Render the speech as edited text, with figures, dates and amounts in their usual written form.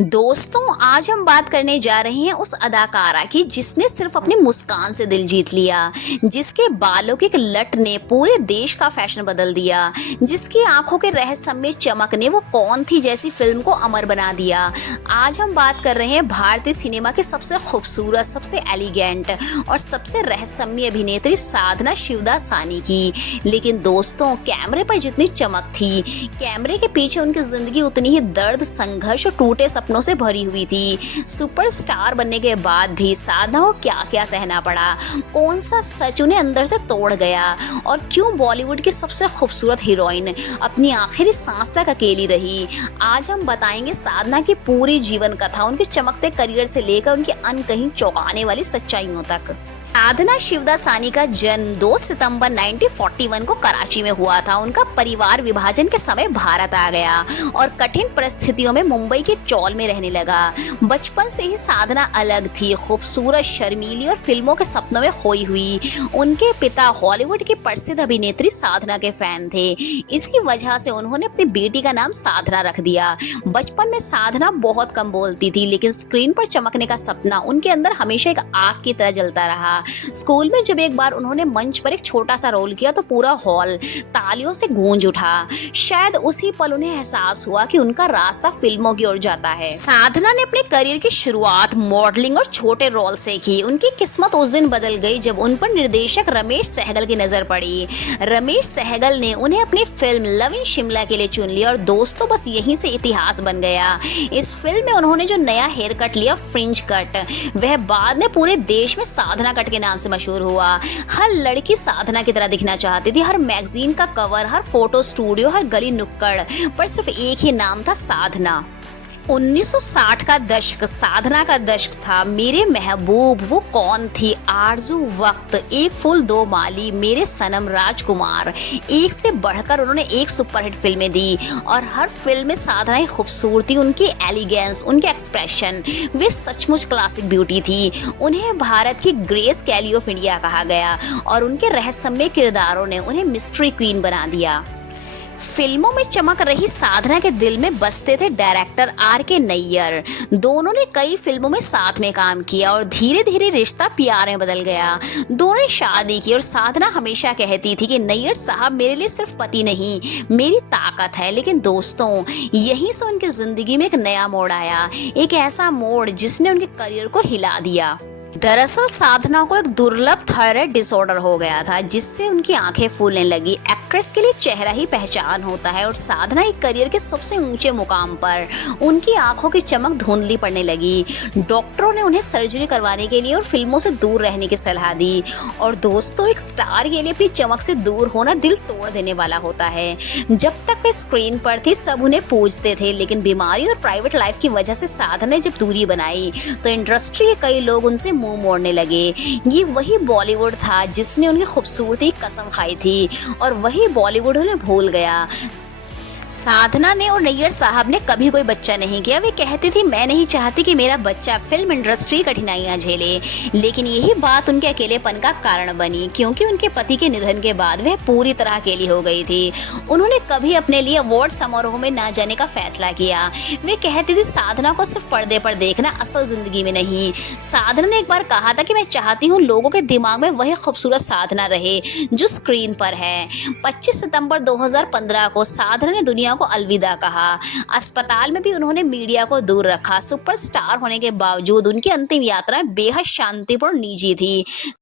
दोस्तों, आज हम बात करने जा रहे हैं उस अदाकारा की जिसने सिर्फ अपनी मुस्कान से दिल जीत लिया, जिसके बालों की एक लट ने पूरे देश का फैशन बदल दिया, जिसकी आंखों के रहस्यमय चमक ने वो कौन थी जैसी फिल्म को अमर बना दिया। आज हम बात कर रहे हैं भारतीय सिनेमा की सबसे खूबसूरत, सबसे एलिगेंट और सबसे रहस्यमय अभिनेत्री साधना शिवदास सानी की। लेकिन दोस्तों, कैमरे पर जितनी चमक थी, कैमरे के पीछे उनकी जिंदगी उतनी ही दर्द, संघर्ष और टूटे सपनों से भरी हुई थी। सुपरस्टार बनने के बाद भी साधना को क्या क्या सहना पड़ा, कौन सा सच उन्हें अंदर से तोड़ गया और क्यों बॉलीवुड की सबसे खूबसूरत हीरोइन अपनी आखिरी सांस तक अकेली रही। आज हम बताएंगे साधना की पूरी जीवन कथा, उनके चमकते करियर से लेकर उनकी अनकही चौंकाने वाली सच्चाइयों तक। साधना शिवदास सानी का जन्म 2 सितंबर 1941 को कराची में हुआ था। उनका परिवार विभाजन के समय भारत आ गया और कठिन परिस्थितियों में मुंबई के चौल में रहने लगा। बचपन से ही साधना अलग थी, खूबसूरत, शर्मीली और फिल्मों के सपनों में खोई हुई। उनके पिता हॉलीवुड की प्रसिद्ध अभिनेत्री साधना के फैन थे, इसी वजह से उन्होंने अपनी बेटी का नाम साधना रख दिया। बचपन में साधना बहुत कम बोलती थी, लेकिन स्क्रीन पर चमकने का सपना उनके अंदर हमेशा एक आग की तरह जलता रहा। स्कूल में जब एक बार उन्होंने मंच पर एक छोटा सा रोल किया तो पूरा हॉल तालियों से गूंज उठा। शायद उसी पल उन्हें एहसास हुआ कि उनका रास्ता फिल्मों की ओर जाता है। साधना ने अपने करियर की शुरुआत मॉडलिंग और छोटे रोल से की। उनकी किस्मत उस दिन बदल गई जब उन पर निर्देशक रमेश सहगल की नजर पड़ी। रमेश सहगल ने उन्हें अपनी फिल्म लव इन शिमला के लिए चुन लिया और दोस्तों, बस यहीं से इतिहास बन गया। इस फिल्म में उन्होंने जो नया हेयर कट लिया, फ्रिंज कट, वह बाद में पूरे देश में साधना कट के नाम से मशहूर हुआ। हर लड़की साधना की तरह दिखना चाहती थी। हर मैगजीन का कवर, हर फोटो स्टूडियो, हर गली नुक्कड़ पर सिर्फ एक ही नाम था, साधना। 1960 का दशक साधना का दशक था। मेरे महबूब, वो कौन थी, आरजू, वक्त, एक फूल दो माली, मेरे सनम, राजकुमार, एक से बढ़कर उन्होंने एक सुपरहिट फिल्में दी और हर फिल्म में साधना की खूबसूरती, उनकी एलिगेंस, उनके एक्सप्रेशन, वे सचमुच क्लासिक ब्यूटी थी। उन्हें भारत की ग्रेस कैली ऑफ इंडिया कहा गया और उनके रहस्यमय किरदारों ने उन्हें मिस्ट्री क्वीन बना दिया। फिल्मों में चमक रही साधना के दिल में बसते थे डायरेक्टर R.K. नैयर। दोनों ने कई फिल्मों में साथ में काम किया और धीरे धीरे रिश्ता प्यार में बदल गया। दोनों ने शादी की और साधना हमेशा कहती थी कि नैयर साहब मेरे लिए सिर्फ पति नहीं, मेरी ताकत है। लेकिन दोस्तों, यहीं से उनकी जिंदगी में एक नया मोड़ आया, एक ऐसा मोड़ जिसने उनके करियर को हिला दिया। दरअसल साधना को एक दुर्लभ थायराइड डिसऑर्डर हो गया था, जिससे उनकी आंखें फूलने लगी। एक्ट्रेस के लिए चेहरा ही पहचान होता है और साधना एक करियर के सबसे ऊंचे मुकाम पर उनकी आंखों की चमक धुंधली पड़ने लगी। डॉक्टरों ने उन्हें सर्जरी करवाने के लिए और फिल्मों से दूर रहने की सलाह दी। और दोस्तों, एक स्टार के लिए अपनी चमक से दूर होना दिल तोड़ देने वाला होता है। जब तक वे स्क्रीन पर थी सब उन्हें पूजते थे, लेकिन बीमारी और प्राइवेट लाइफ की वजह से साधना ने जब दूरी बनाई तो इंडस्ट्री के कई लोग उनसे मुंह मोड़ने लगे। ये वही बॉलीवुड था जिसने उनकी खूबसूरती की कसम खाई थी और वही बॉलीवुड उन्हें भूल गया। साधना ने और नैयर साहब ने कभी कोई बच्चा नहीं किया। वे कहती थी, मैं नहीं चाहती कि मेरा बच्चा फिल्म इंडस्ट्री कठिनाइयां झेले। लेकिन यही बात उनके अकेलेपन का कारण बनी, क्योंकि उनके पति के निधन के बाद वह पूरी तरह अकेली हो गई थी। उन्होंने कभी अपने लिए अवार्ड समारोह में ना जाने का फैसला किया। वे कहती थी, साधना को सिर्फ पर्दे पर देखना, असल जिंदगी में नहीं। साधना ने एक बार कहा था कि मैं चाहती हूँ लोगों के दिमाग में वही खूबसूरत साधना रहे जो स्क्रीन पर है। 25 सितंबर 2015 को साधना ने दुनिया को अलविदा कहा। अस्पताल में भी उन्होंने मीडिया को दूर रखा। सुपरस्टार होने के बावजूद उनकी अंतिम यात्रा बेहद शांतिपूर्ण, निजी थी।